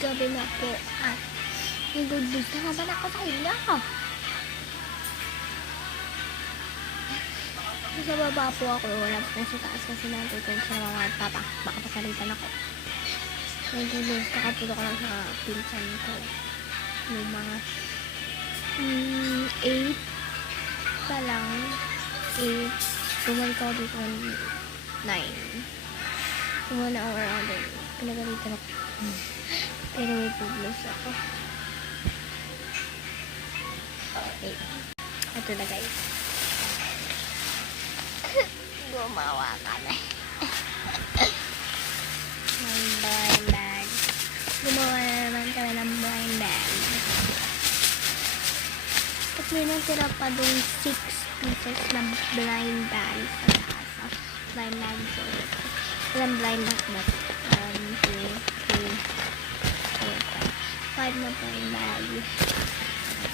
gabi na po at good news na naman ako sa inyo. Sa baba po ako, wala po sa taas kasi natutulog sa mga papa. Baka pasalitan ako. May good news, nakatulog ko lang sa pinsan ko. May mga 8 pa lang. 8. Bumalik ako dito 9. Kumuna ako around there. Pinagalitan ako. Pero may good news ako. Okay. Ito na guys. Gumawa ka na. May blind bag. Gumawa na naman kami ng blind bag. At may natira pa dun 6 pieces na blind bag sa taas. Blind bag. So, walang blind bag ba? 1, 2, 3, 4, 5. 5 na blind bag.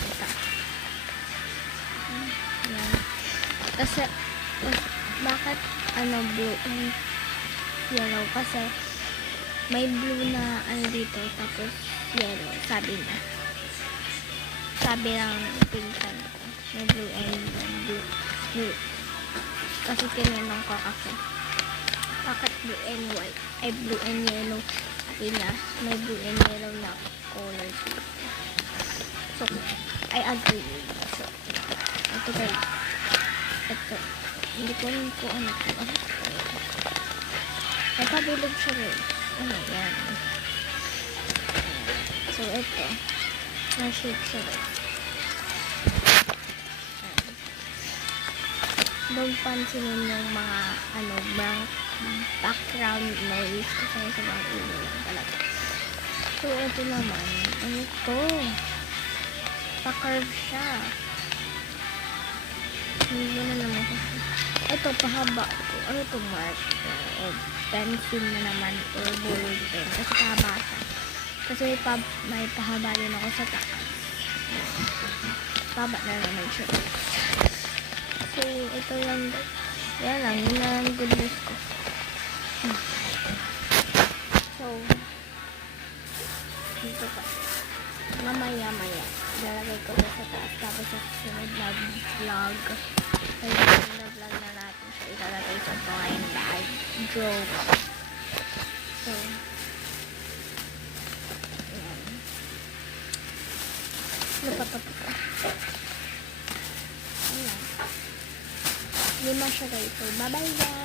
Ito. Yan. Kasi, bakit blue and yellow? Kasi may blue na dito tapos yellow, sabi niya. Sabi ng pinsan ko, may blue and blue. Kasi tinanong ko ako, bakit blue and white? Ay, blue and yellow. Sabi niya, may blue and yellow na colors. So, I agree. So, ito guys. Ito. Hindi ko rin po ano po. Napabilog siya guys. Ano yan. So ito. Na-shape siya guys. Don't pansinin yung mga background noise kasi sa mga ulo lang talaga. So ito naman. Ano ito? Pa-curve siya. Hindi na naman kasi. Ito, pahaba ko. Ano ito, marker? O pencil na naman. Or ball pen. Kasi pahaba siya. Kasi may pahaba din ako sa taas. Pahaba na naman siya. So, ito lang. Yan lang. Yun na ang good news ko. So, dito pa. Mamaya. Lalagay ko na sa taas. Tapos sa sunod na vlog. Ay, na vlog na natin siya ilalagay sa blind bag drawer. So, ayan. Napatapos ka. Ayan. 5 siya guys. So, bye-bye guys.